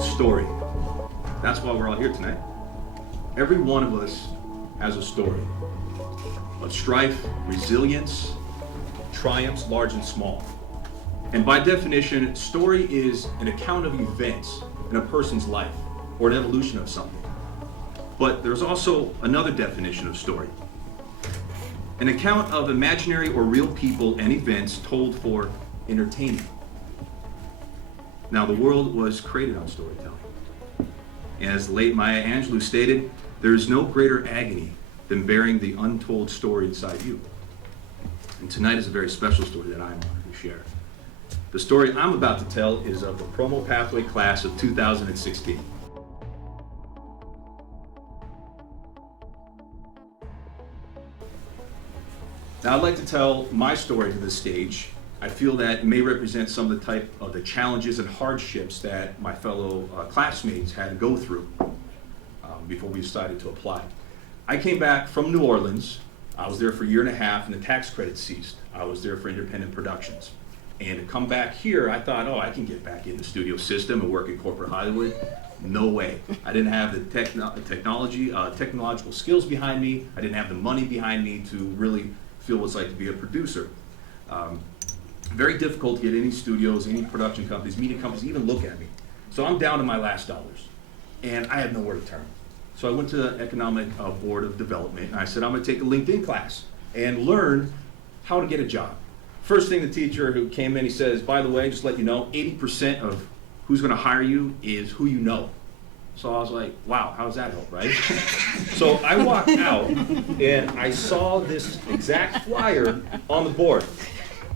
Story. That's why we're all here tonight. Every one of us has a story of strife, resilience, triumphs large and small. And by definition, story is an account of events in a person's life or an evolution of something. But there's also another definition of story. An account of imaginary or real people and events told for entertainment. Now, the world was created on storytelling. As the late Maya Angelou stated, there is no greater agony than bearing the untold story inside you. And tonight is a very special story that I'm honored to share. The story I'm about to tell is of the Promo Pathway class of 2016. Now, I'd like to tell my story to this stage. I feel that it may represent some of the type of the challenges and hardships that my fellow classmates had to go through before we decided to apply. I came back from New Orleans. I was there for a year and a half, and the tax credit ceased. I was there for independent productions. And to come back here, I thought, oh, I can get back in the studio system and work in corporate Hollywood. No way. I didn't have the technological skills behind me. I didn't have the money behind me to really feel what it's like to be a producer. Very difficult to get any studios, any production companies, media companies even look at me. So I'm down to my last dollars, and I had nowhere to turn. So I went to the Economic Board of Development, and I said, I'm going to take a LinkedIn class and learn how to get a job. First thing the teacher who came in, he says, by the way, just let you know, 80% of who's going to hire you is who you know. So I was like, wow, how does that help, right? So I walked out, and I saw this exact flyer on the board.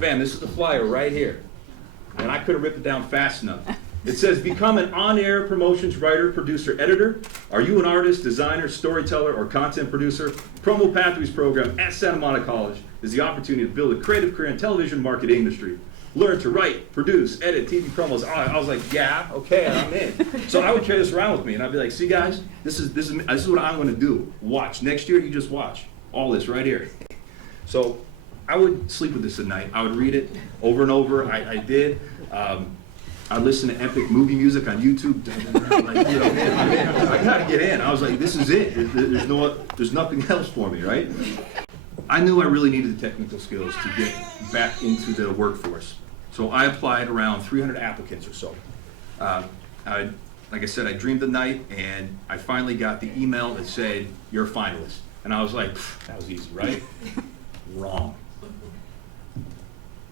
Bam, this is the flyer right here. And I couldn't rip it down fast enough. It says, become an on-air promotions writer, producer, editor. Are you an artist, designer, storyteller, or content producer? Promo Pathways program at Santa Monica College is the opportunity to build a creative career in television marketing industry. Learn to write, produce, edit TV promos. I was like, yeah, okay, I'm in. So I would carry this around with me, and I'd be like, see guys, this is what I'm going to do. Watch. Next year, you just watch all this right here. So I would sleep with this at night. I would read it over and over. I did. I listened to epic movie music on YouTube. Like, you know, I'm in. I gotta get in. I was like, this is it. There's nothing else for me, right? I knew I really needed the technical skills to get back into the workforce. So I applied around 300 applicants or so. Like I said, I dreamed the night, and I finally got the email that said, you're a finalist. And I was like, that was easy, right? Wrong.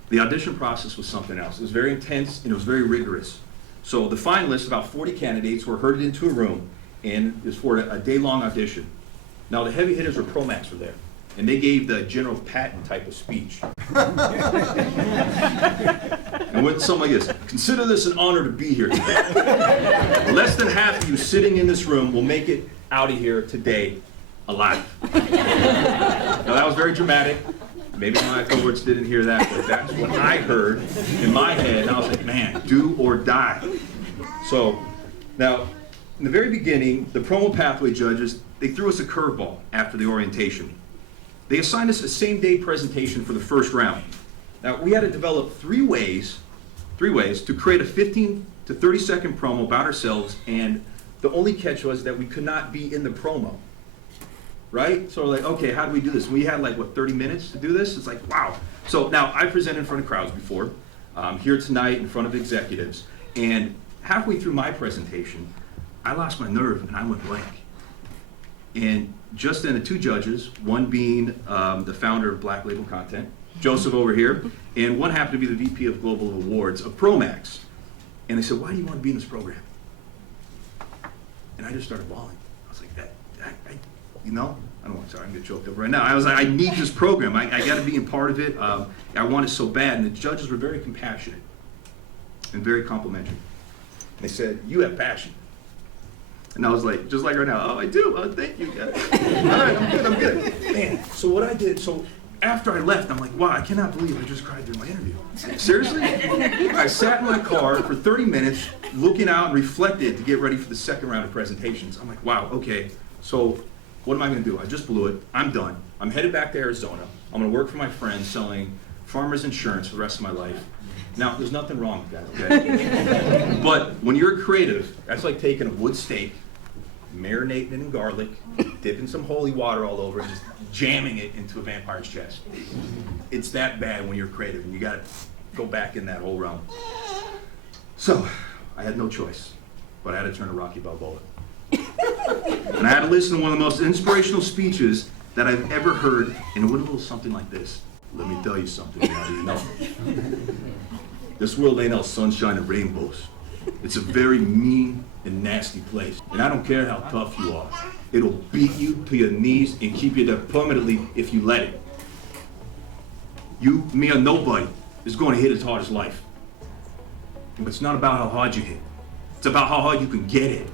The audition process was something else. It was very intense, and it was very rigorous. So the finalists, about 40 candidates, were herded into a room, and it was for a day-long audition. Now, the heavy hitters or Promax were there, and they gave the General Patton type of speech. And went something like this: consider this an honor to be here today. Less than half of you sitting in this room will make it out of here today alive. Now, that was very dramatic. Maybe my cohorts didn't hear that, but that's what I heard in my head. And I was like, man, do or die. So now, in the very beginning, the Promo Pathway judges, they threw us a curveball after the orientation. They assigned us a same-day presentation for the first round. Now, we had to develop three ways to create a 15 to 30-second promo about ourselves, and the only catch was that we could not be in the promo. Right? So we're like, okay, how do we do this? We had like, what, 30 minutes to do this? It's like, wow. So now I presented in front of crowds before, here tonight in front of executives, and halfway through my presentation, I lost my nerve and I went blank. And just then the two judges, one being the founder of Black Label Content, Joseph over here, and one happened to be the VP of Global Awards of Promax. And they said, why do you want to be in this program? And I just started bawling. I was like, you know, I'm gonna choke up right now. I was like, I need this program. I got to be a part of it. I want it so bad. And the judges were very compassionate and very complimentary. They said, you have passion. And I was like, just like right now, oh, I do. Oh, thank you. All right, I'm good. Man, so what I did, so after I left, I'm like, wow, I cannot believe I just cried during my interview. Seriously? I sat in my car for 30 minutes looking out and reflected to get ready for the second round of presentations. I'm like, wow, okay, so what am I going to do? I just blew it. I'm done. I'm headed back to Arizona. I'm going to work for my friends selling farmers insurance for the rest of my life. Now, there's nothing wrong with that, okay? But when you're creative, that's like taking a wood steak, marinating it in garlic, dipping some holy water all over it, just jamming it into a vampire's chest. It's that bad when you're creative, and you gotta go back in that whole realm. So, I had no choice, but I had to turn to Rocky Balboa. And I had to listen to one of the most inspirational speeches that I've ever heard, and it went a little something like this. Let me tell you something now you know. This world ain't all sunshine and rainbows. It's a very mean and nasty place. And I don't care how tough you are. It'll beat you to your knees and keep you there permanently if you let it. You, me, or nobody is going to hit as hard as life. But it's not about how hard you hit. It's about how hard you can get it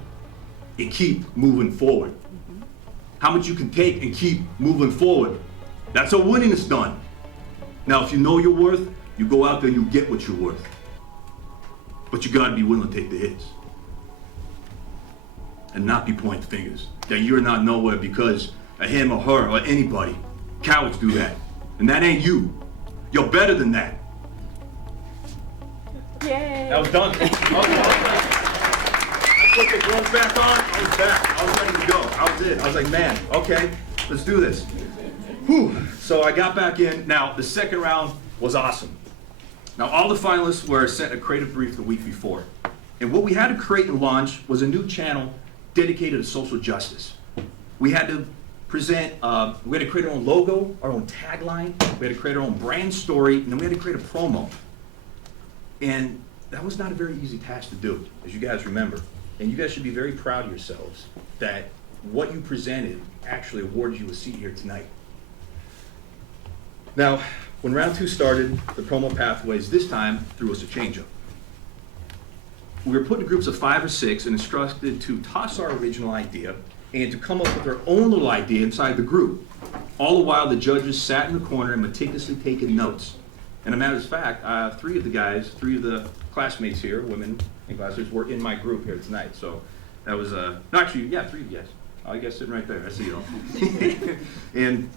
and keep moving forward. How much you can take and keep moving forward. That's how winning is done. Now, if you know your worth, you go out there and you get what you're worth. But you gotta be willing to take the hits. And not be pointing fingers that you're not nowhere because of him or her or anybody. Cowards do that. And that ain't you. You're better than that. Yay! That was done. I put the gloves back on, I was back. I was ready to go. I was in. I was like, man, okay, let's do this. Whew. So I got back in. Now, the second round was awesome. Now, all the finalists were sent a creative brief the week before. And what we had to create and launch was a new channel dedicated to social justice. We had to present, we had to create our own logo, our own tagline, we had to create our own brand story, and then we had to create a promo. And that was not a very easy task to do, as you guys remember. And you guys should be very proud of yourselves that what you presented actually awarded you a seat here tonight. Now, when round 2 started, the promo pathways this time threw us a changeup. We were put in groups of 5 or 6 and instructed to toss our original idea and to come up with our own little idea inside the group. All the while, the judges sat in the corner and meticulously taking notes. And a matter of fact, 3 of the classmates here, women and classmates, were in my group here tonight. So that was, no, actually, yeah, 3 of you guys. Oh, you guys sitting right there. I see you all. And,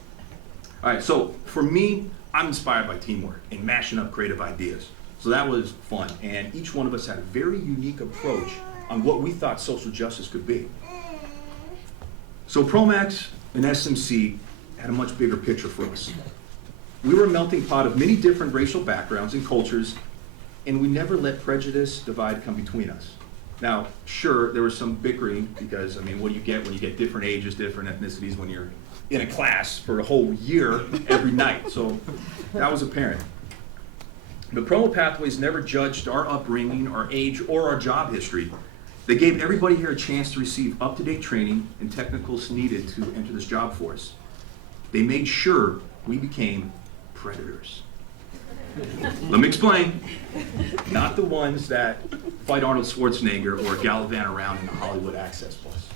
all right, so for me, I'm inspired by teamwork and mashing up creative ideas. So that was fun. And each one of us had a very unique approach on what we thought social justice could be. So Promax and SMC had a much bigger picture for us. We were a melting pot of many different racial backgrounds and cultures, and we never let prejudice divide come between us. Now, sure, there was some bickering because, I mean, what do you get when you get different ages, different ethnicities when you're in a class for a whole year every night? So that was apparent. The promo pathways never judged our upbringing, our age, or our job history. They gave everybody here a chance to receive up-to-date training and technicals needed to enter this job force. They made sure we became predators. Let me explain. Not the ones that fight Arnold Schwarzenegger or gallivant around in the Hollywood Access bus.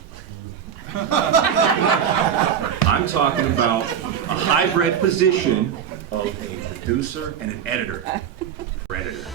I'm talking about a hybrid position of a producer and an editor. Predator.